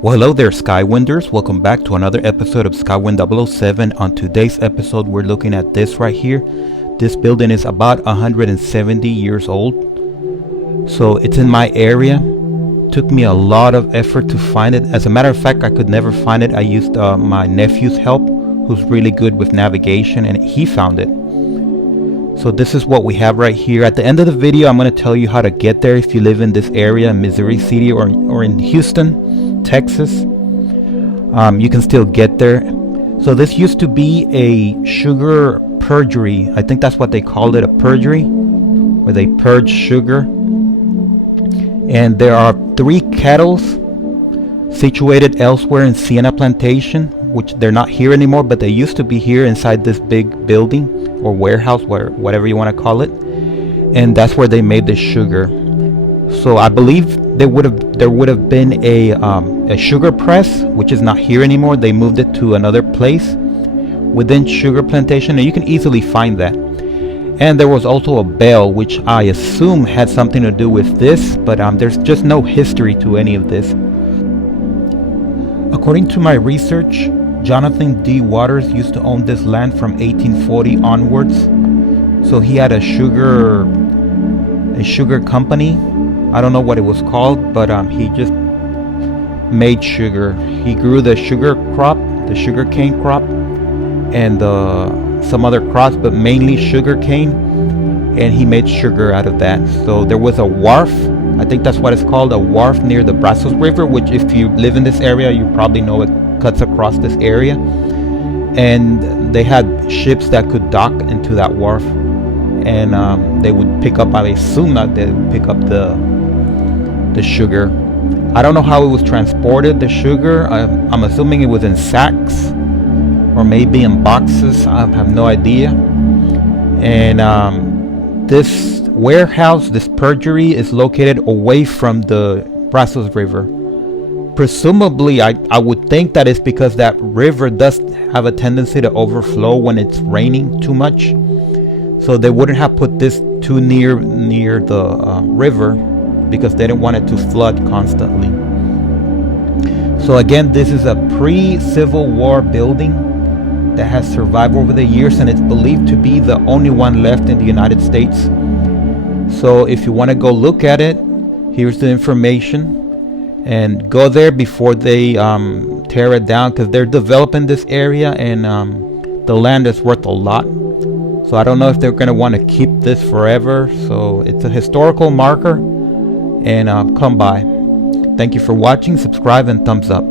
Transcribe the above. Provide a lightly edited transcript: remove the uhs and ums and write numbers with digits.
Well, hello there, Skywinders. Welcome back to another episode of Skywind 007. On today's episode, we're looking at this right here. This building is about 170 years old. So it's in my area. Took me a lot of effort to find it. As a matter of fact, I could never find it. I used my nephew's help, who's really good with navigation, and he found it. So this is what we have right here. At the end of the video, I'm going to tell you how to get there if you live in this area, Missouri City, or in Houston, Texas. You can still get there. So this used to be a sugar purgery. I think that's what they called it, a purgery, where they purge sugar. And there are 3 kettles situated elsewhere in Sienna Plantation, which they're not here anymore, but they used to be here inside this big building or warehouse, whatever you want to call it. And that's where they made the sugar. So I believe there would have been a sugar press, which is not here anymore. They moved it to another place within Sugar Plantation, and you can easily find that. And there was also a bell, which I assume had something to do with this, but there's just no history to any of this. According to my research, Jonathan D. Waters used to own this land from 1840 onwards. So he had a sugar company. I don't know what it was called, but he just made sugar. He grew the sugar crop, the sugar cane crop, and some other crops, but mainly sugar cane, and he made sugar out of that. So there was a wharf, I think that's what it's called, a wharf near the Brazos River, which if you live in this area, you probably know it cuts across this area. And they had ships that could dock into that wharf, and they would pick up, I assume that they would pick up the sugar. I don't know how it was transported, the sugar. I'm assuming it was in sacks or maybe in boxes. I have no idea. And this warehouse, this purgery, is located away from the Brazos River. Presumably, I would think that it's because that river does have a tendency to overflow when it's raining too much. So they wouldn't have put this too near the river, because they didn't want it to flood constantly. So again, this is a pre-Civil War building that has survived over the years, and it's believed to be the only one left in the United States. So if you want to go look at it, here's the information, and go there before they tear it down, because they're developing this area, and the land is worth a lot. So I don't know if they're going to want to keep this forever. So it's a historical marker, and come by. Thank you for watching. Subscribe and thumbs up.